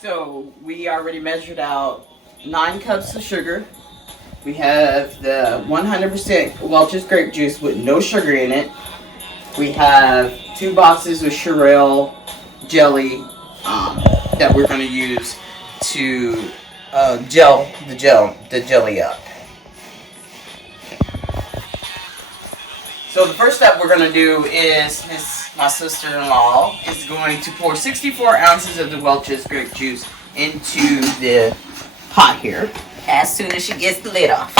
So we already measured out 9 cups of sugar. We have the 100% Welch's grape juice with no sugar in it. We have 2 boxes of Grape Jelly that we're going to use to gel the jelly up. So the first step we're going to do is my sister-in-law is going to pour 64 ounces of the Welch's grape juice into the pot here. As soon as she gets the lid off.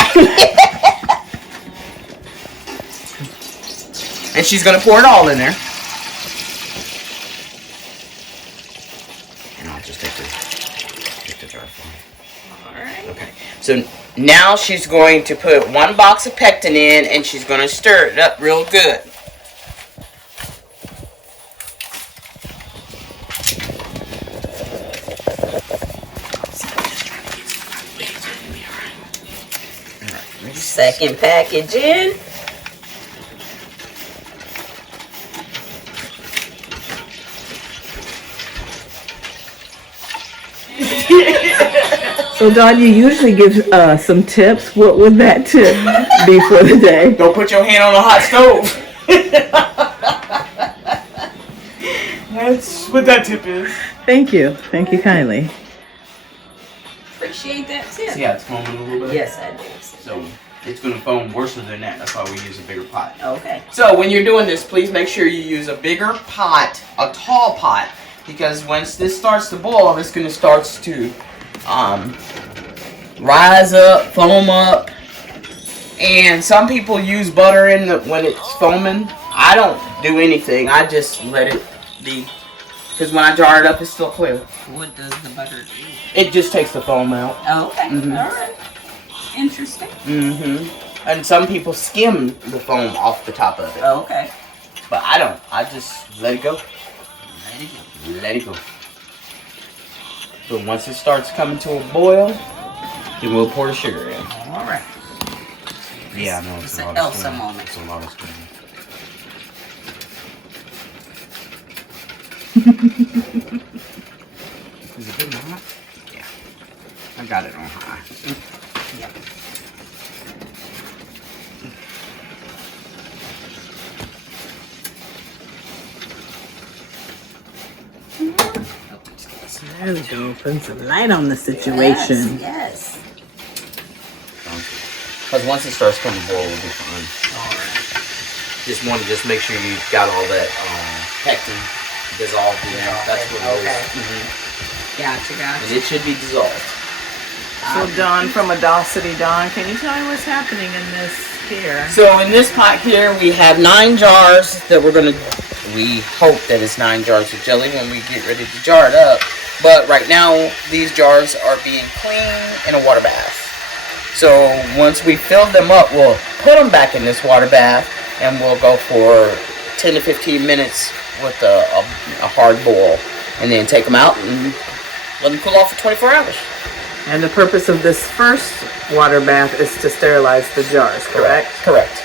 And she's going to pour it all in there. And I'll just take the jar for her. Alright. Okay. So now she's going to put 1 box of pectin in and she's going to stir it up real good. Second package in. So Don, you usually give some tips. What would that tip be for the day? Don't put your hand on a hot stove. That's what that tip is. Thank you kindly. Appreciate that tip. See how it's foaming a little bit? Yes, I do. So it's going to foam worse than that. That's why we use a bigger pot. Okay. So when you're doing this, please make sure you use a bigger pot, a tall pot, because once this starts to boil, it's going to start to rise up, foam up. And some people use butter in when it's foaming. I don't do anything. I just let it be. Because when I jar it up, it's still clear. What does the butter do? It just takes the foam out. Oh, okay. Mm-hmm. All right. Interesting. Mm-hmm. And some people skim the foam off the top of it. Oh, okay. But I don't. I just let it go. Let it go. Let it go. But once it starts coming to a boil, then we'll pour the sugar in. All right. Yeah, I know It's an Elsa moment. It's a lot of stirring. Is it good hot? Yeah. I got it on high. Yep. There we go. Putting some light on the situation. Yes. Because once it starts coming to boil, it'll be fine. Alright. Just want to make sure you got all that pectin dissolved in there. That's what it Okay. is. Mm-hmm. Gotcha. And it should be dissolved. So Don from Audacity Dawning, can you tell me what's happening in this here? So in this pot here, we have 9 jars that we hope that it's 9 jars of jelly when we get ready to jar it up. But right now, these jars are being cleaned in a water bath. So once we fill them up, we'll put them back in this water bath and we'll go for 10 to 15 minutes with a hard boil. And then take them out and let them cool off for 24 hours. And the purpose of this first water bath is to sterilize the jars, correct? Correct.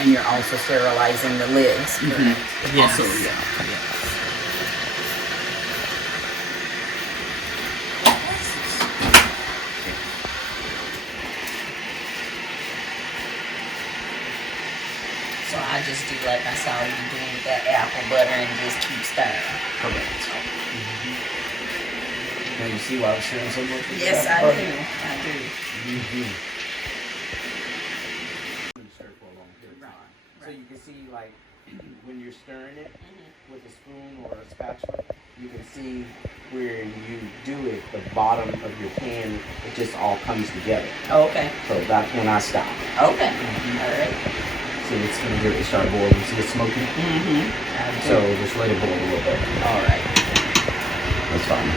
And you're also sterilizing the lids. Mm-hmm. Yes. Also, yeah. So I just do like I saw you doing with that apple butter and just keep stirring. Correct. Now you see why I was sharing so much? Yes, I do. I do. Mm-hmm. Stir for a long period of time. So you can see, like, when you're stirring it with a spoon or a spatula, you can see where you do it, the bottom of your pan, it just all comes together. Okay. So that's when I stop. Okay. All right. See, it's going to get it start boiling. See it smoking? Mm-hmm. So just let it boil a little bit. All right. That's fine.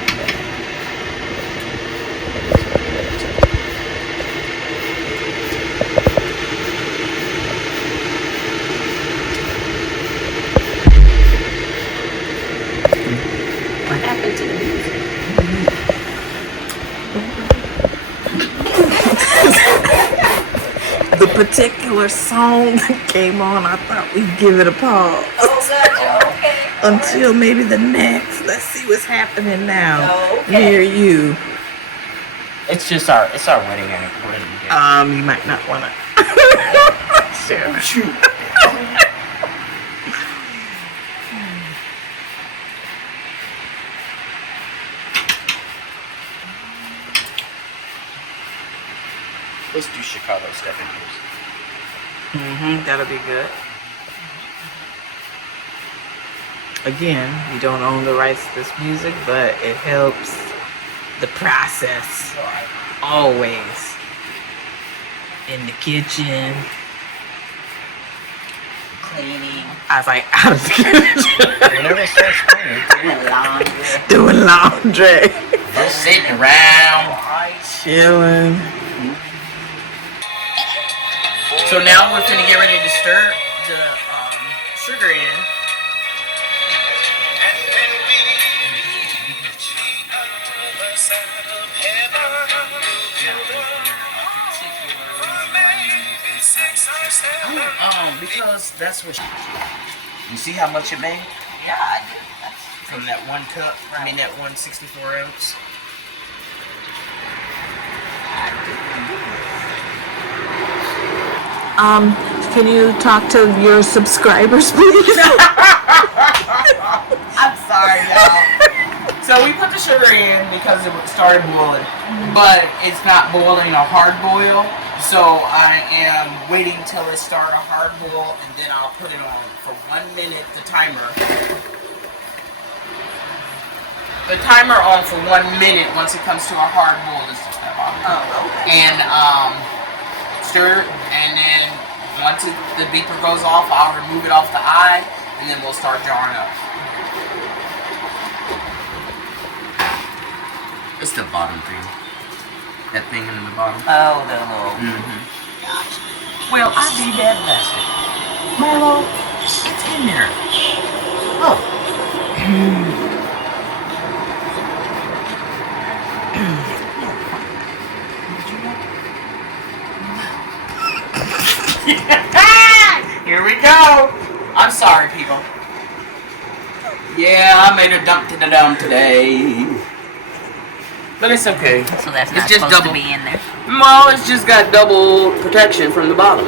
What happened to the music? The particular song that came on, I thought we'd give it a pause. Oh, gotcha. Okay. Until maybe the next. Let's see what's happening now Okay. near you. It's our wedding anniversary. You might not want to. Share it. Shoot. Let's do Chicago Step in yours. That'll be good. Again, you don't own the rights to this music, but it helps the process. Always. In the kitchen. Cleaning. I was like, out of the kitchen. Whenever it starts playing, Doing laundry. just sitting around. Chilling. So now we're gonna get ready to stir the sugar in. Because that's what you see how much it made Yeah, I do. from that 1 cup. I mean that 164 ounce. Can you talk to your subscribers, please? I'm sorry, y'all. So we put the sugar in because it started boiling, but it's not boiling a hard boil. So I am waiting till it starts a hard boil, and then I'll put it on for 1 minute. The timer on for 1 minute. Once it comes to a hard boil, is the bottom. Oh, okay. And stir it, and then once the beeper goes off, I'll remove it off the eye, and then we'll start jarring up. It's the bottom thing. That thing in the bottom. Oh, the little. Gotcha. Well, I need that plastic. Marlo, it's in there. Oh. Here we go. I'm sorry, people. Yeah, I made a dump to the dump today. But it's okay. So that's It's not just supposed double. to be in there. Well, it's just got double protection from the bottom.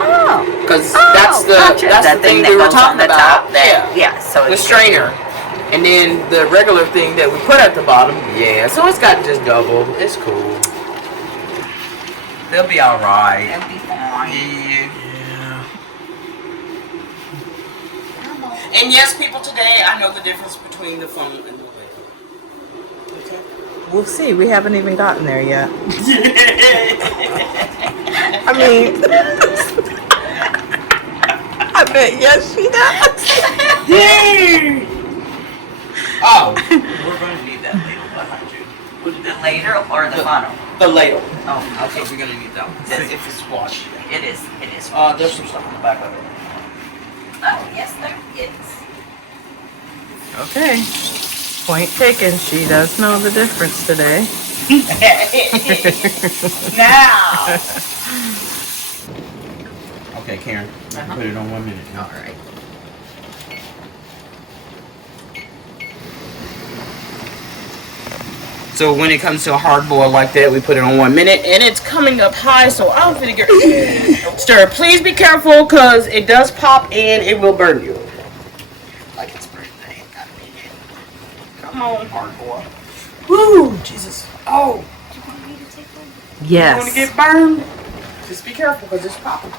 Oh. Because Gotcha. that's That the thing that we were goes on talking the about. top there. Yeah. So The it's strainer. And then the regular thing that we put at the bottom. Yeah, so it's got just double. It's cool. They'll be alright. It'll be fine. Yeah. And yes, people, today I know the difference between the phone and the radio. Okay. We'll see. We haven't even gotten there yet. I mean, I bet yes, she does. Oh, we're going to need that ladle behind you. The later or the funnel? The ladle. Oh, Okay, okay. we're going to need that one. That's if it's washed. It is. It is. There's some stuff on the back of it. Oh, yes, there is. Okay. Point taken. She does know the difference today. Now. Okay, Karen. Put it on 1 minute. All right. So when it comes to a hard boil like that, we put it on 1 minute, and it's coming up high, so I'm gonna get stir. Please be careful, cause it does pop and it will burn you. Like it's burning. That ain't gotta be it. Come on, hard boil. Woo, Jesus. Oh, Do you want me to take one? you want to Yes. get burned? Just be careful, cause it's popping.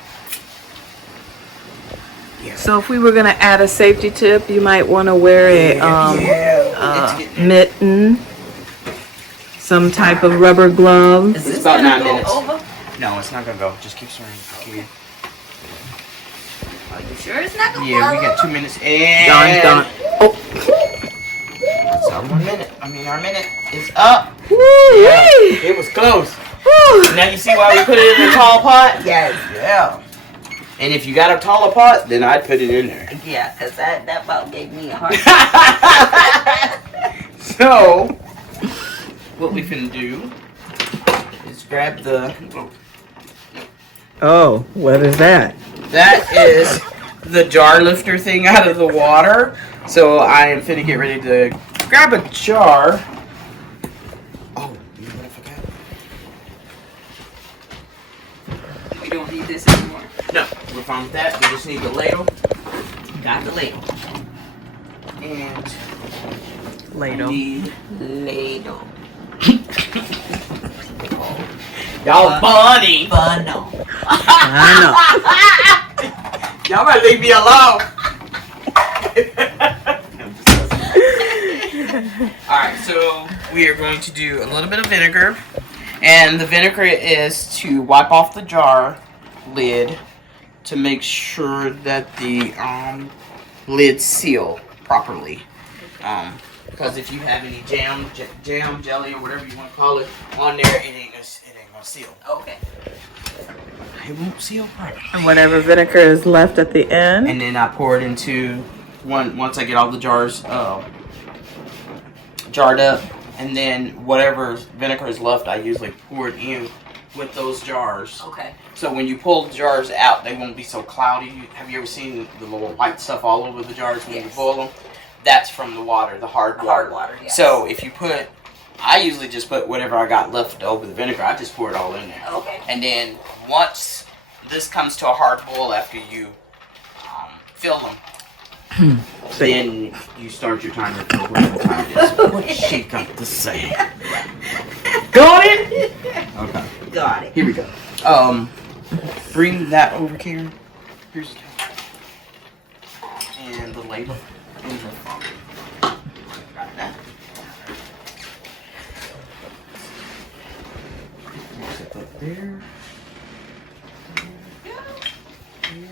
So if we were gonna add a safety tip, you might want to wear a mitten, some type of rubber glove. Is this It's about gonna 9 go minutes. over? No, it's not gonna go. Just keep stirring. Okay. Are you sure it's not gonna go Yeah, we over? got 2 minutes. And Done. Oh. That's our 1 minute. I mean, our minute is up. Woo-wee. It was close. Woo. Now you see why we put it in the tall pot? Yes. Yeah. And if you got a taller pot, then I'd put it in there. Yeah, because that about gave me a heart. So, what we finna do is grab the Oh, what is that? That is the jar lifter thing out of the water. So I am finna get ready to grab a jar. Oh, you know what I forgot? We don't need this anymore. No, we're fine with that. We just need the ladle. Got the ladle. And Ladle. need Ladle. y'all funny. But no. I Y'all better leave me alone. Alright, so we are going to do a little bit of vinegar. And the vinegar is to wipe off the jar lid to make sure that the lids seal properly. Because if you have any jam, jelly, or whatever you want to call it on there, it ain't gonna seal. Okay. It won't seal properly. know. And whatever vinegar is left at the end. And then I pour it into once I get all the jars jarred up, and then whatever vinegar is left, I usually pour it in with those jars. Okay. So when you pull the jars out, they won't be so cloudy. Have you ever seen the little white stuff all over the jars when you boil them? That's from the water, the hard water. Hard water, yes. So if you I usually just put whatever I got left over the vinegar, I just pour it all in there. Okay. And then once this comes to a hard boil after you fill them, then you start your timer for whatever time it is. What she got to say? Got it? Okay. Got it. Here we go. Bring that over here. Here's the towel. And the ladle. Got that. Set that there. Here.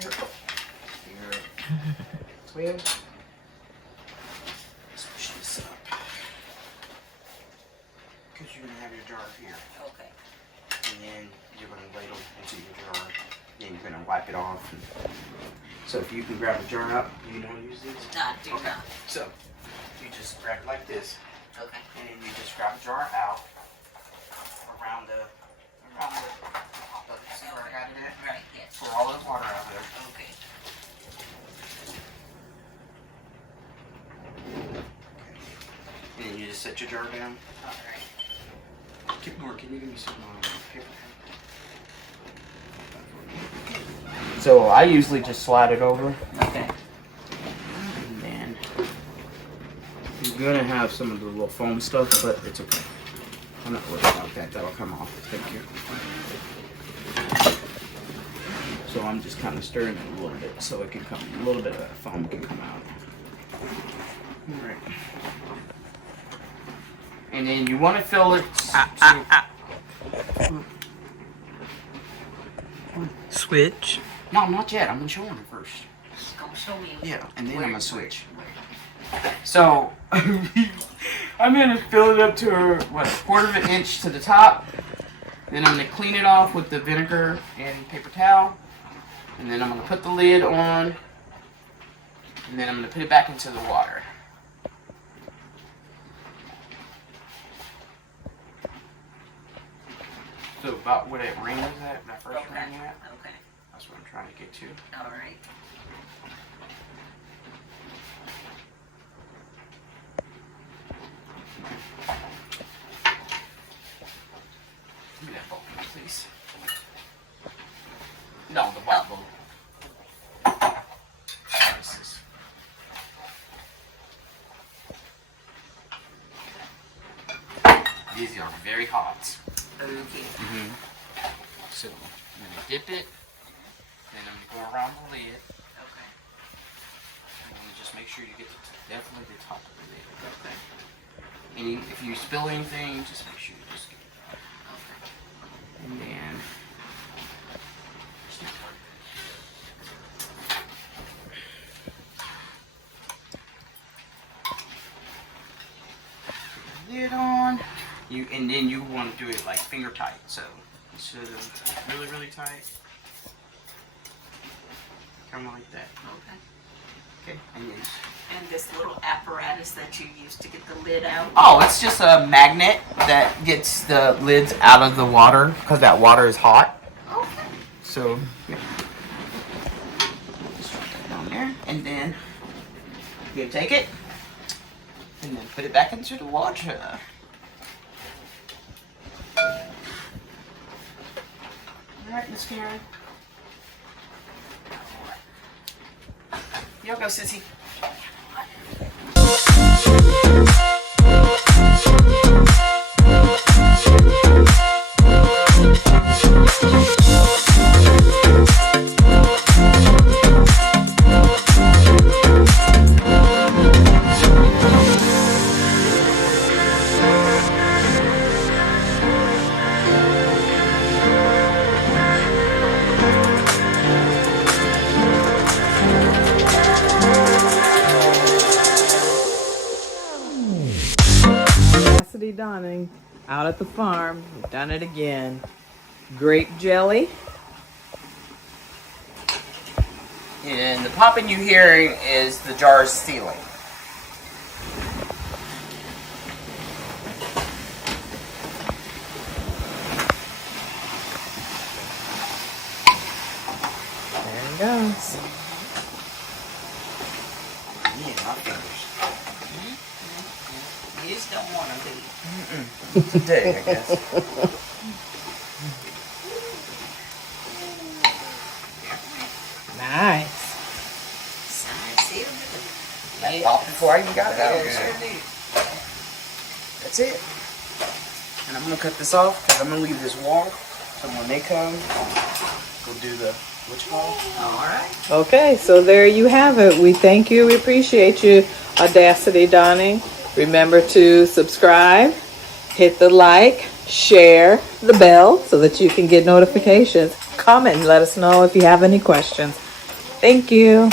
Let's push this up. Because you're going to have your jar here. Okay. And then you're going to ladle into your jar. Then you're going to wipe it off. So if you can grab a jar up, you don't use these? Not do not. So you just grab it like this. Okay. And then you just grab a jar out around the see where I got it at? Right, yes. Pour all the water out there. Okay. And then you just set your jar down. Alright. Keep more. Can you give me some paper? So I usually just slide it over. Okay. And then you're gonna have some of the little foam stuff, but it's okay. I'm not worried about that. That'll come off. Thank you. So I'm just kind of stirring it a little bit so it can come. A little bit of that foam can come out. All right. And then you want to fill it. Switch. No, not yet. I'm gonna show him first. Come show me. Yeah, and then where- I'm gonna switch. where- So I'm gonna fill it up to what, a quarter of an inch to the top. Then I'm gonna clean it off with the vinegar and paper towel. And then I'm gonna put the lid on. And then I'm gonna put it back into the water. So about what it rings at, that first Okay. ring at. Okay. That's what I'm trying to get to. Alright. Give me that bowl, please. No, the white bowl. This is- These are very hot. Okay. So I'm gonna dip it, then I'm gonna go around the lid, Okay. and then just make sure you get definitely the top of the lid. Okay. And if you spill anything, just make sure you just get it out. Okay. And then lid on. And then you want to do it like finger tight. So instead of really, really tight, kind of like that. Okay. Okay. And then, And this little apparatus that you use to get the lid out? oh, it's just a magnet that gets the lids out of the water because that water is hot. Okay. So here. Just drop that down there, and then you take it and then put it back into the water. All right, Miss Karen. Y'all go, sissy. Audacity Dawning out at the farm. We've done it again. Grape jelly. And the popping you're hearing is the jar sealing. There it goes. Yeah, my fingers. You just don't want to be. Today, I guess. Nice. See it? That popped before I even got it out. Yeah, sure do. That's it. And I'm gonna cut this off because I'm gonna leave this warm. So when they come, go do the All right. Okay, so there you have it. We thank you. We appreciate you, Audacity Dawning. Remember to subscribe, hit the like, share the bell so that you can get notifications. Comment and let us know if you have any questions. Thank you.